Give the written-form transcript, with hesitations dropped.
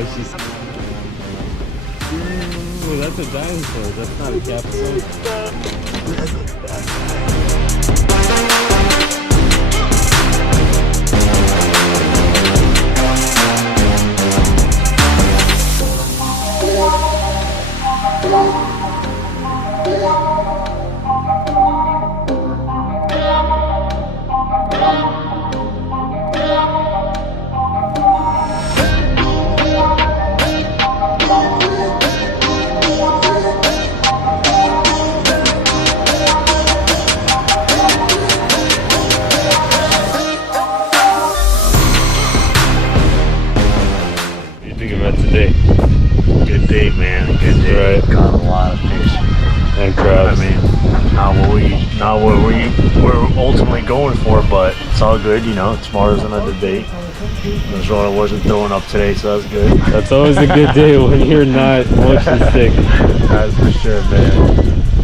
like she's. Ooh, that's a dinosaur. That's not a What do you think about today? Good day, man. Good day. Right. Caught a lot of fish. And I crabs. mean, not what we're ultimately going for, but it's all good. You know, tomorrow's another day. Minnesota wasn't throwing up today, so that's good. That's always a good day when you're not motion sick. That's for sure, man.